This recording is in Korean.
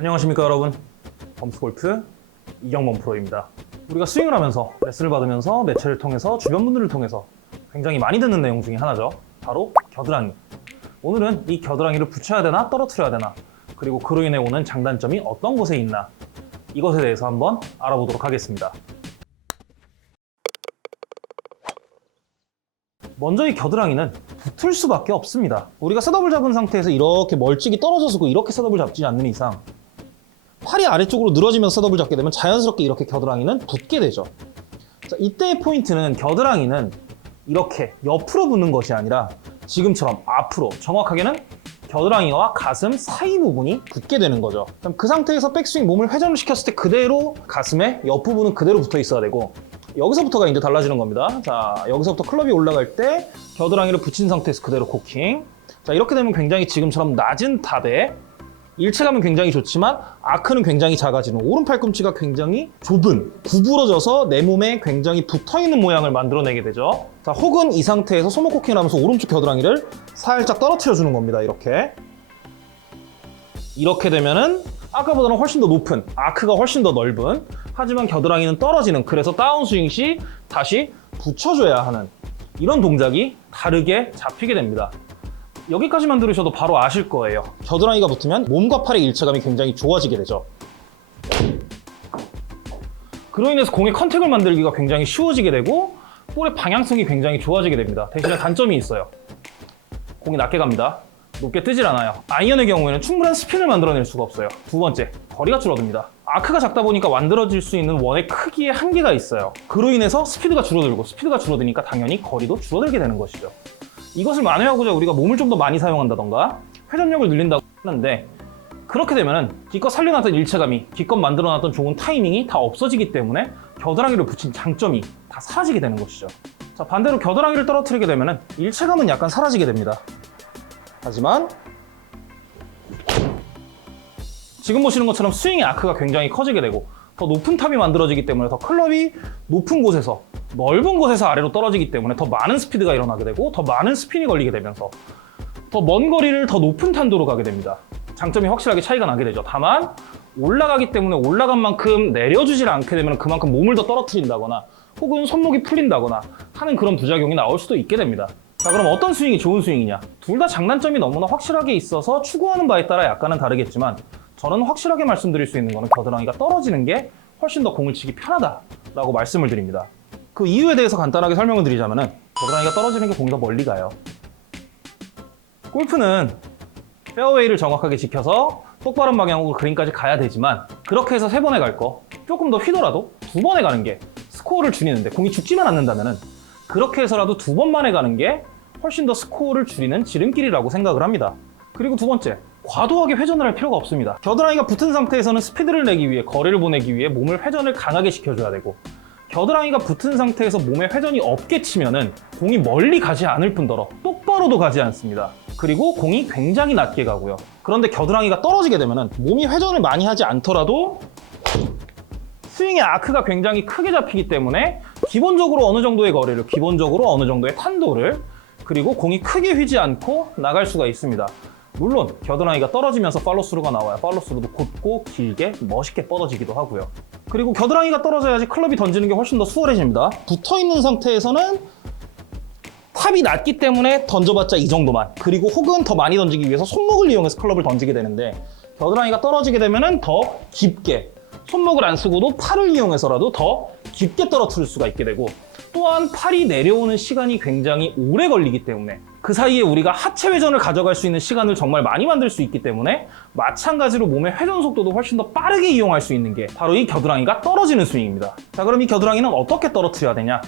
안녕하십니까 여러분. 범스골프 이경범 프로입니다. 우리가 스윙을 하면서 레슨을 받으면서 매체를 통해서 주변 분들을 통해서 굉장히 많이 듣는 내용 중에 하나죠. 바로 겨드랑이. 오늘은 이 겨드랑이를 붙여야 되나 떨어뜨려야 되나 그리고 그로 인해 오는 장단점이 어떤 곳에 있나 이것에 대해서 한번 알아보도록 하겠습니다. 먼저 이 겨드랑이는 붙을 수밖에 없습니다. 우리가 셋업을 잡은 상태에서 이렇게 멀찍이 떨어져서 이렇게 셋업을 잡지 않는 이상 팔이 아래쪽으로 늘어지면서 셋업을 잡게 되면 자연스럽게 이렇게 겨드랑이는 붙게 되죠. 자, 이때의 포인트는 겨드랑이는 이렇게 옆으로 붙는 것이 아니라 지금처럼 앞으로 정확하게는 겨드랑이와 가슴 사이 부분이 붙게 되는 거죠. 그럼 그 상태에서 백스윙 몸을 회전을 시켰을 때 그대로 가슴의 옆부분은 그대로 붙어 있어야 되고 여기서부터가 이제 달라지는 겁니다. 자, 여기서부터 클럽이 올라갈 때 겨드랑이를 붙인 상태에서 그대로 코킹. 자, 이렇게 되면 굉장히 지금처럼 낮은 탑에 일체감은 굉장히 좋지만 아크는 굉장히 작아지는 오른 팔꿈치가 굉장히 좁은 구부러져서 내 몸에 굉장히 붙어있는 모양을 만들어내게 되죠. 자, 혹은 이 상태에서 소모 코킹을 하면서 오른쪽 겨드랑이를 살짝 떨어뜨려 주는 겁니다. 이렇게. 이렇게 되면은 아까보다는 훨씬 더 높은 아크가 훨씬 더 넓은 하지만 겨드랑이는 떨어지는 그래서 다운스윙 시 다시 붙여줘야 하는 이런 동작이 다르게 잡히게 됩니다. 여기까지만 들으셔도 바로 아실 거예요. 겨드랑이가 붙으면 몸과 팔의 일체감이 굉장히 좋아지게 되죠. 그로 인해서 공의 컨택을 만들기가 굉장히 쉬워지게 되고 볼의 방향성이 굉장히 좋아지게 됩니다. 대신에 단점이 있어요. 공이 낮게 갑니다. 높게 뜨질 않아요. 아이언의 경우에는 충분한 스핀을 만들어낼 수가 없어요. 두 번째, 거리가 줄어듭니다. 아크가 작다 보니까 만들어질 수 있는 원의 크기에 한계가 있어요. 그로 인해서 스피드가 줄어들고 스피드가 줄어드니까 당연히 거리도 줄어들게 되는 것이죠. 이것을 만회하고자 우리가 몸을 좀 더 많이 사용한다던가 회전력을 늘린다고 하는데 그렇게 되면은 기껏 살려놨던 일체감이 기껏 만들어놨던 좋은 타이밍이 다 없어지기 때문에 겨드랑이를 붙인 장점이 다 사라지게 되는 것이죠. 자 반대로 겨드랑이를 떨어뜨리게 되면은 일체감은 약간 사라지게 됩니다. 하지만 지금 보시는 것처럼 스윙의 아크가 굉장히 커지게 되고 더 높은 탑이 만들어지기 때문에 더 클럽이 높은 곳에서 넓은 곳에서 아래로 떨어지기 때문에 더 많은 스피드가 일어나게 되고 더 많은 스핀이 걸리게 되면서 더 먼 거리를 더 높은 탄도로 가게 됩니다. 장점이 확실하게 차이가 나게 되죠. 다만 올라가기 때문에 올라간 만큼 내려주질 않게 되면 그만큼 몸을 더 떨어뜨린다거나 혹은 손목이 풀린다거나 하는 그런 부작용이 나올 수도 있게 됩니다. 자 그럼 어떤 스윙이 좋은 스윙이냐? 둘 다 장단점이 너무나 확실하게 있어서 추구하는 바에 따라 약간은 다르겠지만 저는 확실하게 말씀드릴 수 있는 거는 겨드랑이가 떨어지는 게 훨씬 더 공을 치기 편하다라고 말씀을 드립니다. 그 이유에 대해서 간단하게 설명을 드리자면은 겨드랑이가 떨어지는 게 공이 더 멀리 가요. 골프는 페어웨이를 정확하게 지켜서 똑바른 방향으로 그린까지 가야 되지만 그렇게 해서 세 번에 갈 거 조금 더 휘더라도 두 번에 가는 게 스코어를 줄이는데 공이 죽지만 않는다면은 그렇게 해서라도 두 번만에 가는 게 훨씬 더 스코어를 줄이는 지름길이라고 생각을 합니다. 그리고 두 번째, 과도하게 회전을 할 필요가 없습니다. 겨드랑이가 붙은 상태에서는 스피드를 내기 위해 거리를 보내기 위해 몸을 회전을 강하게 시켜줘야 되고 겨드랑이가 붙은 상태에서 몸에 회전이 없게 치면은 공이 멀리 가지 않을 뿐더러 똑바로도 가지 않습니다. 그리고 공이 굉장히 낮게 가고요. 그런데 겨드랑이가 떨어지게 되면은 몸이 회전을 많이 하지 않더라도 스윙의 아크가 굉장히 크게 잡히기 때문에 기본적으로 어느 정도의 거리를, 기본적으로 어느 정도의 탄도를 그리고 공이 크게 휘지 않고 나갈 수가 있습니다. 물론 겨드랑이가 떨어지면서 팔로스루가 나와요. 팔로스루도 곧고 길게 멋있게 뻗어지기도 하고요. 그리고 겨드랑이가 떨어져야지 클럽이 던지는 게 훨씬 더 수월해집니다. 붙어 있는 상태에서는 탑이 낮기 때문에 던져봤자 이 정도만. 그리고 혹은 더 많이 던지기 위해서 손목을 이용해서 클럽을 던지게 되는데 겨드랑이가 떨어지게 되면은 더 깊게 손목을 안 쓰고도 팔을 이용해서라도 더 깊게 떨어뜨릴 수가 있게 되고 또한 팔이 내려오는 시간이 굉장히 오래 걸리기 때문에 그 사이에 우리가 하체 회전을 가져갈 수 있는 시간을 정말 많이 만들 수 있기 때문에 마찬가지로 몸의 회전 속도도 훨씬 더 빠르게 이용할 수 있는 게 바로 이 겨드랑이가 떨어지는 스윙입니다. 자 그럼 이 겨드랑이는 어떻게 떨어뜨려야 되냐?